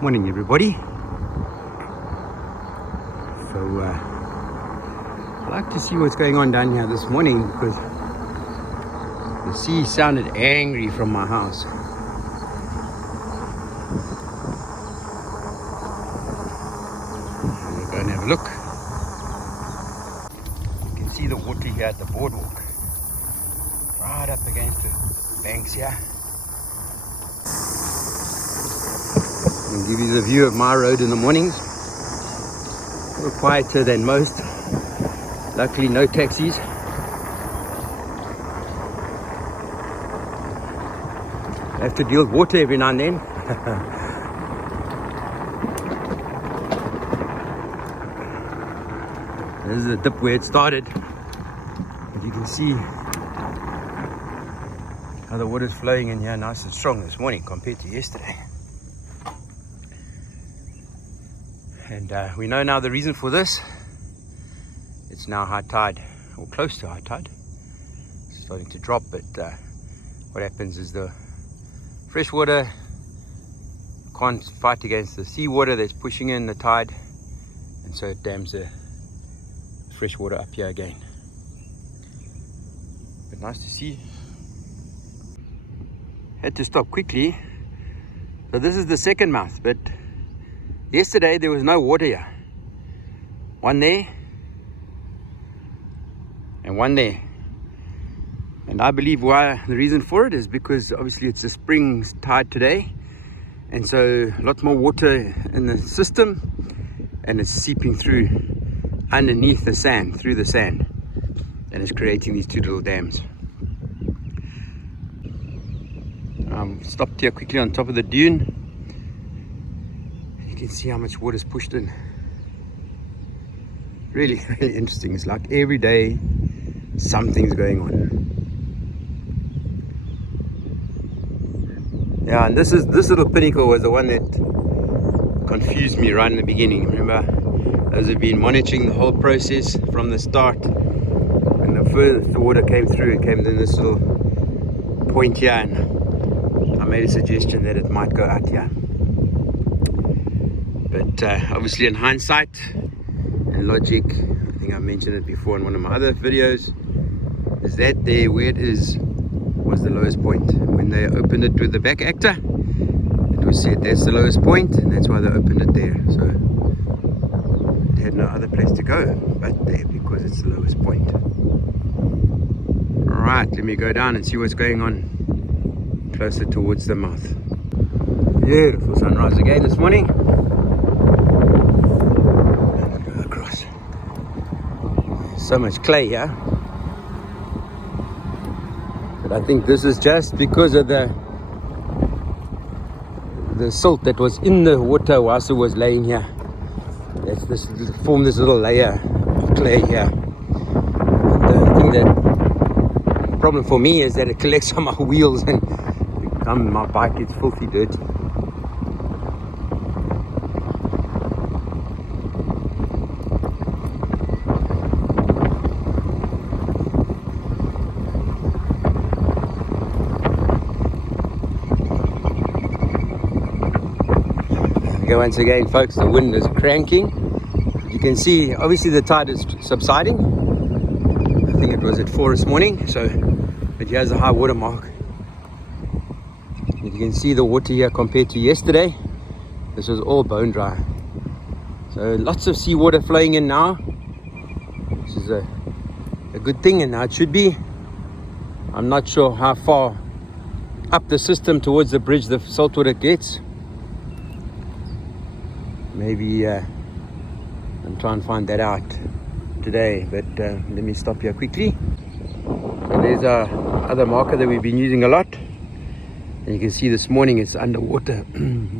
Morning everybody. So I'd like to see what's going on down here this morning because the sea sounded angry from my house. I'm gonna go and have a look. You can see the water here at the boardwalk, right up against the banks here. I'll give you the view of my road in the mornings. A little quieter than most. Luckily no taxis. I have to deal with water every now and then. This is the dip where it started. But you can see how the water's flowing in here nice and strong this morning compared to yesterday. And we know now the reason for this. It's now high tide, or close to high tide. It's starting to drop, but what happens is the fresh water can't fight against the seawater that's pushing in the tide, and so it dams the fresh water up here again. But nice to see. Had to stop quickly. So this is the second mouth, but yesterday there was no water here. One there and one there. And I believe why the reason for it is because obviously it's a spring tide today, and so a lot more water in the system, and it's seeping through underneath the sand, through the sand, and it's creating these two little dams. Stopped here quickly on top of the dune. You can see how much water is pushed in. Really, really interesting. It's like every day something's going on. Yeah, and this little pinnacle was the one that confused me right in the beginning. Remember, those who've been monitoring the whole process from the start, when the first water came through, it came in this little point here, and I made a suggestion that it might go out here. But obviously in hindsight and logic, I think I mentioned it before in one of my other videos, is that there where it is was the lowest point. When they opened it with the back actor, it was said that's the lowest point, and that's why they opened it there. So it had no other place to go but there because it's the lowest point. Alright, let me go down and see what's going on closer towards the mouth. Beautiful sunrise again this morning. Go across. So much clay here. But I think this is just because of the silt that was in the water whilst it was laying here. That's formed this little layer of clay here. And the thing that the problem for me is that it collects on my wheels and my bike gets filthy dirty. Okay, once again folks, the wind is cranking. You can see obviously the tide is subsiding. I think it was at 4 this morning, so but here's a high water mark. You can see the water here compared to yesterday. This was all bone dry. So lots of seawater flowing in now, which is a good thing, and now it should be. I'm not sure how far up the system towards the bridge the saltwater gets. Maybe I'm trying to find that out today, but let me stop here quickly. And there's our other marker that we've been using a lot, and you can see this morning it's underwater,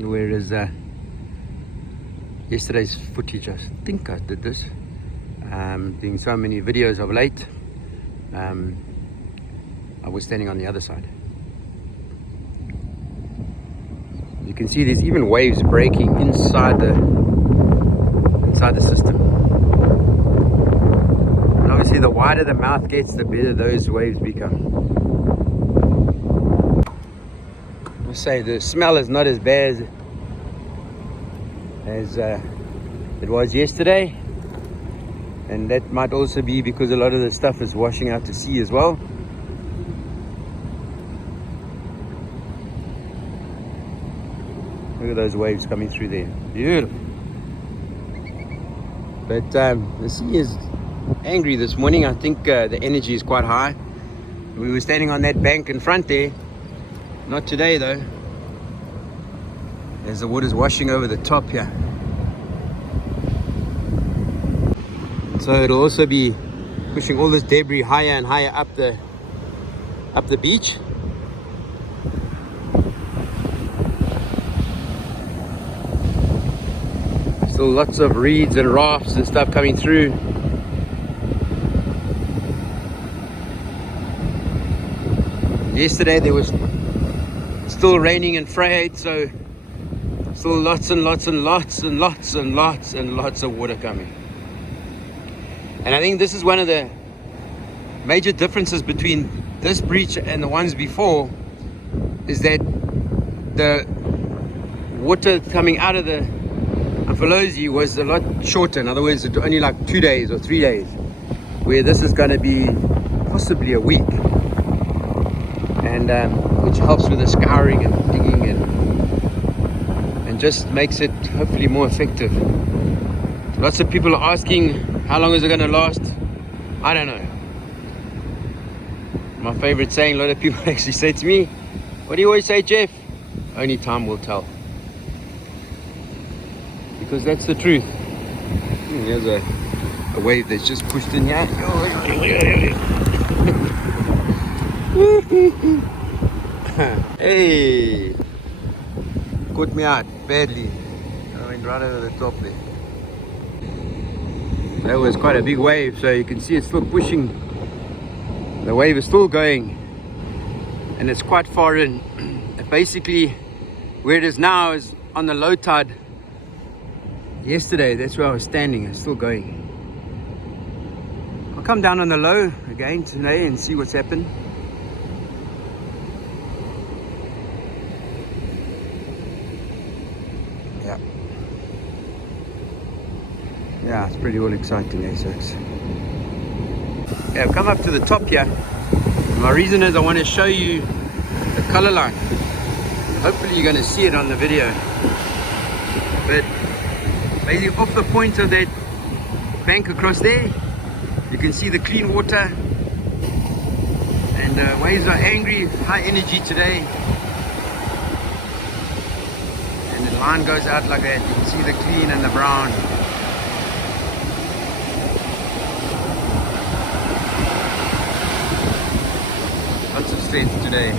whereas yesterday's footage, I think I did this, doing so many videos of late, I was standing on the other side. You can see there's even waves breaking inside the system. And obviously the wider the mouth gets, the better those waves become. I must say the smell is not as bad as it was yesterday, and that might also be because a lot of the stuff is washing out to sea as well. Look at those waves coming through there, beautiful. But the sea is angry this morning. I think the energy is quite high. We were standing on that bank in front there, not today though, as the water's washing over the top here. So it'll also be pushing all this debris higher and higher up the beach. Still lots of reeds and rafts and stuff coming through. Yesterday there was still raining in Vryheid, so still lots and lots and lots and lots and lots and lots of water coming. And I think this is one of the major differences between this breach and the ones before, is that the water coming out of the Amphalosi was a lot shorter. In other words, it only like 2 days or 3 days, where this is going to be possibly a week, and which helps with the scouring and digging and just makes it hopefully more effective. Lots of people are asking, how long is it going to last? I don't know. My favorite saying, a lot of people actually say to me, what do you always say, Jeff? Only time will tell. Because that's the truth. There's a wave that's just pushed in here. Hey, caught me out badly. I went right over the top there. That was quite a big wave, so you can see it's still pushing. The wave is still going, and it's quite far in. Basically, where it is now is on the low tide. Yesterday, that's where I was standing. It's still going. I'll come down on the low again today and see what's happened. Yeah, it's pretty all exciting, eh? So I've come up to the top here. My reason is I want to show you the color line. Hopefully you're going to see it on the video. But basically off the point of that bank across there, you can see the clean water, and the waves are angry, high energy today, and the line goes out like that. You can see the clean and the brown. Lots of strength today.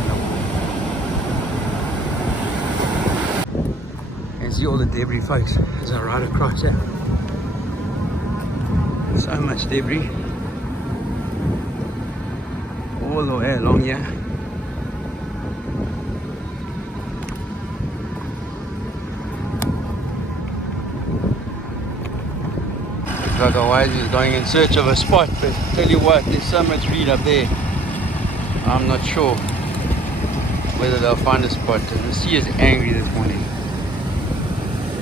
And see all the debris, folks, as I ride across here. So much debris all the way along here. Looks like otherwise he's going in search of a spot, but tell you what, there's so much reed up there. I'm not sure whether they'll find a spot. The sea is angry this morning.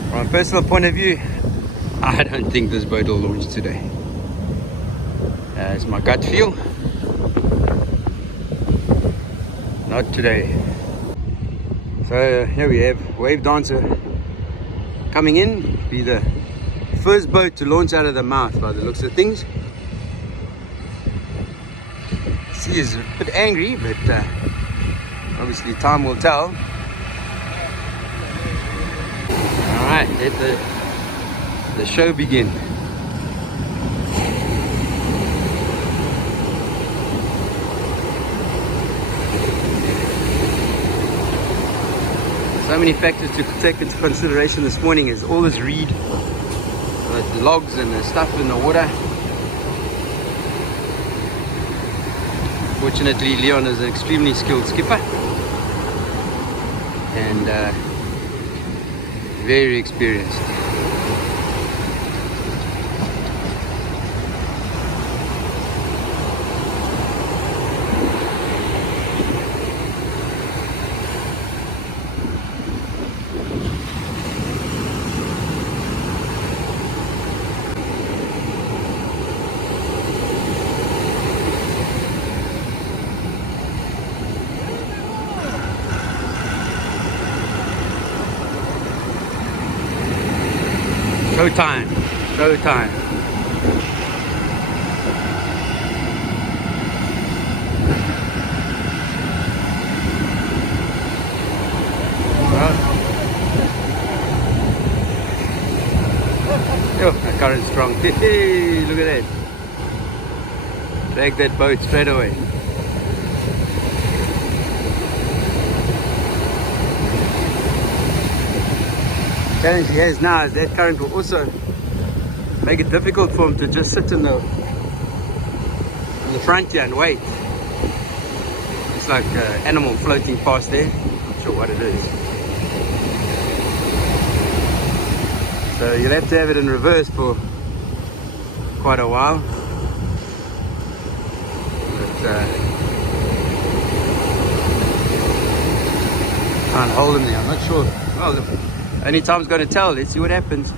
From a personal point of view, I don't think this boat will launch today. It's my gut feel. Not today. So here we have Wave Dancer coming in. Be the first boat to launch out of the mouth by the looks of things. Sea is a bit angry, but obviously time will tell. Alright, let the show begin. So many factors to take into consideration this morning is all this reed, the logs and the stuff in the water. Fortunately, Leon is an extremely skilled skipper and very experienced. Showtime. Showtime. Oh, that current's strong. Hey, look at that. Drag that boat straight away. The challenge he has now is that current will also make it difficult for him to just sit in the front here and wait. It's like an animal floating past there. Not sure what it is. So you'll have to have it in reverse for quite a while. But can't hold him there. I'm not sure. Well, only time's going to tell. Let's see what happens.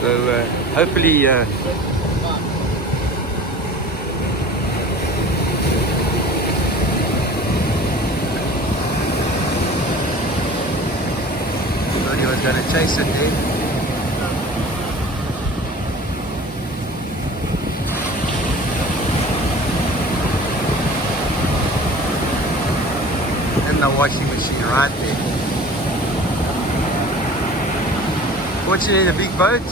So hopefully nobody was going to chase it there. And the washing machine right there. Fortunately, the big boat.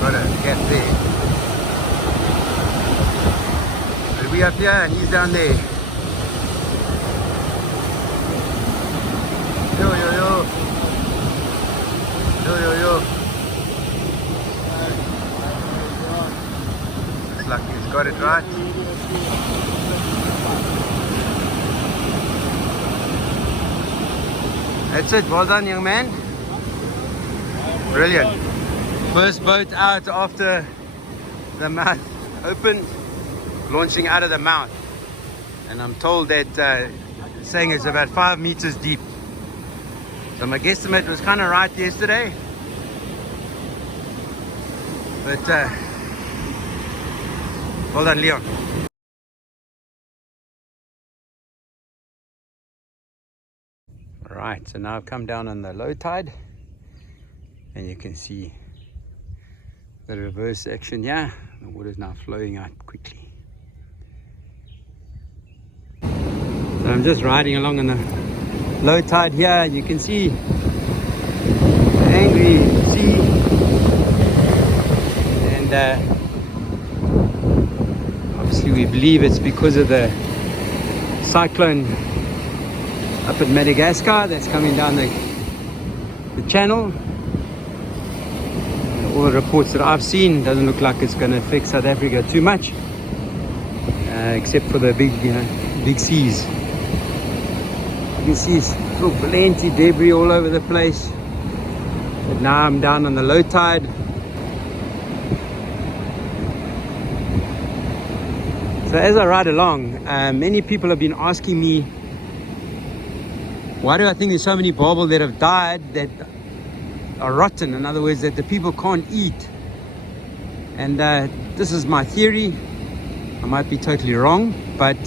Got a gap there. But we up here and he's down there. Yo yo yo. Yo yo yo. Looks like he's got it right. That's it, well done young man. Brilliant. First boat out after the mouth opened, launching out of the mouth. And I'm told that saying it's about 5 meters deep. So my guesstimate was kind of right yesterday. But well done, Leon. Right, so now I've come down on the low tide and you can see the reverse action here. The water is now flowing out quickly. So I'm just riding along on the low tide here. You can see the angry sea, and obviously we believe it's because of the cyclone up at Madagascar that's coming down the channel. All the reports that I've seen, doesn't look like it's going to affect South Africa too much, except for the big seas. You can see it's plenty debris all over the place. But now I'm down on the low tide. So as I ride along, many people have been asking me, why do I think there's so many barbel that have died that are rotten? In other words, that the people can't eat. And this is my theory. I might be totally wrong, but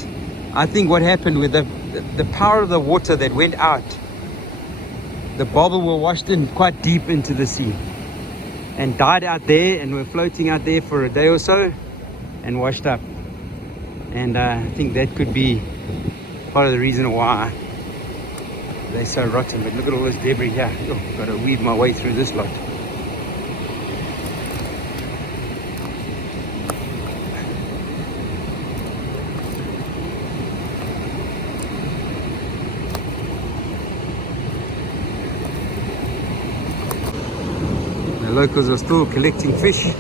I think what happened with the power of the water that went out, the barbel were washed in quite deep into the sea and died out there, and were floating out there for a day or so and washed up. And I think that could be part of the reason why they're so rotten. But look at all this debris here. Oh, got to weave my way through this lot. The locals are still collecting fish. I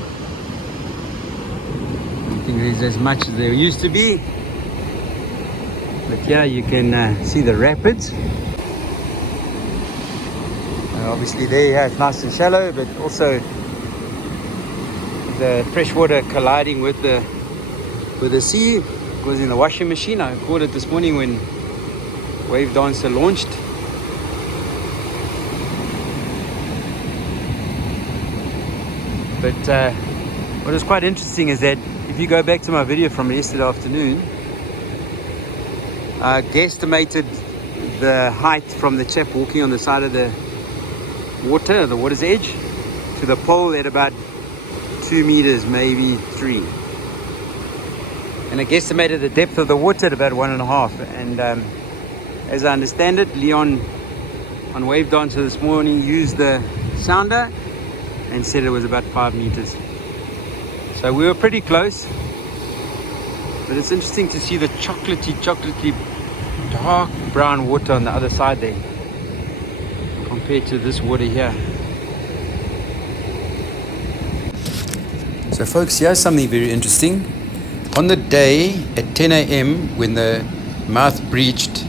don't think there's as much as there used to be. But here you can see the rapids. Obviously there, yeah, it's nice and shallow, but also the fresh water colliding with the sea was in the washing machine. I caught it this morning when Wave Dancer launched. But what is quite interesting is that if you go back to my video from yesterday afternoon, I guesstimated the height from the chap walking on the side of the water's edge, to the pole at about 2 meters, maybe 3. And I guesstimated the depth of the water at about 1.5. And as I understand it, Leon on Wave Dancer this morning used the sounder and said it was about 5 meters. So we were pretty close. But it's interesting to see the chocolatey, dark brown water on the other side there, compared to this water here. So folks, here's something very interesting. On the day at 10 a.m. when the mouth breached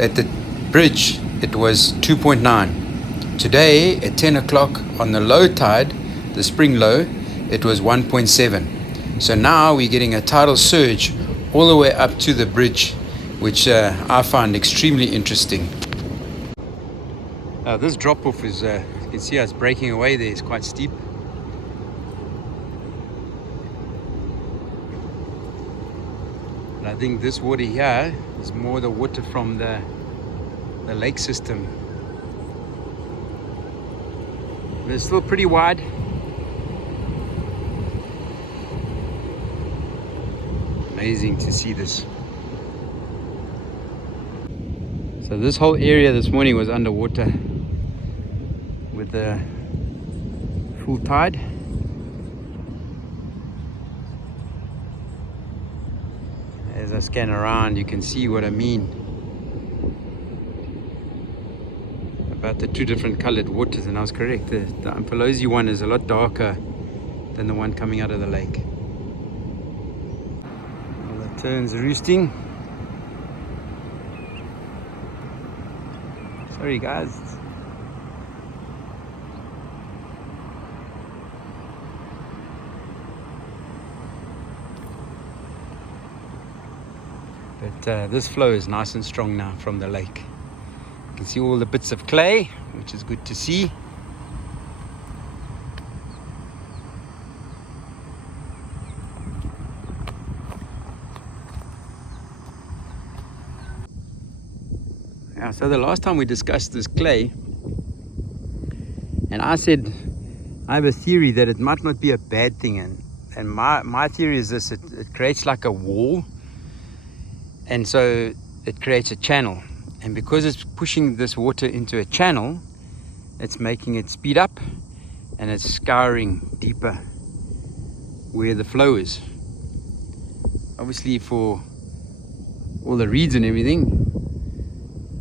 at the bridge, it was 2.9. Today at 10 o'clock on the low tide, the spring low, it was 1.7. So now we're getting a tidal surge all the way up to the bridge, which I find extremely interesting. This drop off is, you can see how it's breaking away there, it's quite steep. And I think this water here is more the water from the lake system. But it's still pretty wide. Amazing to see this. So this whole area this morning was underwater with the full tide. As I scan around, you can see what I mean about the two different colored waters, and I was correct. The Ampelosi one is a lot darker than the one coming out of the lake. Well, the tern's roosting. Sorry guys. But this flow is nice and strong now from the lake. You can see all the bits of clay, which is good to see. Yeah, so the last time we discussed this clay, and I said I have a theory that it might not be a bad thing, and my theory is this: it creates like a wall. And so it creates a channel, and because it's pushing this water into a channel, it's making it speed up, and it's scouring deeper where the flow is. Obviously for all the reeds and everything,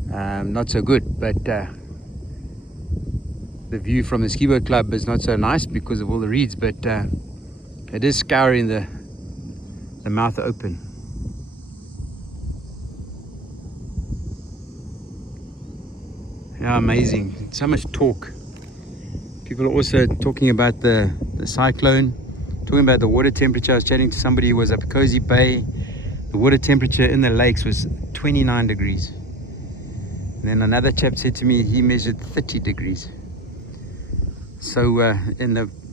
not so good, but the view from the ski boat club is not so nice because of all the reeds, but it is scouring the mouth open. Yeah, amazing. So much talk. People are also talking about the cyclone, talking about the water temperature. I was chatting to somebody who was up Cozy Bay. The water temperature in the lakes was 29 degrees. And then another chap said to me he measured 30 degrees. So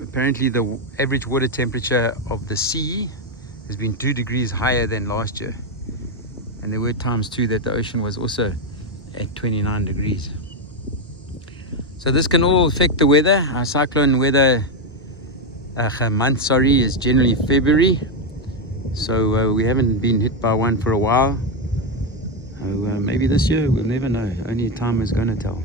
apparently the average water temperature of the sea has been 2 degrees higher than last year. And there were times too that the ocean was also at 29 degrees. So this can all affect the weather. Our cyclone weather month, is generally February. So we haven't been hit by one for a while. Maybe this year, we'll never know. Only time is going to tell.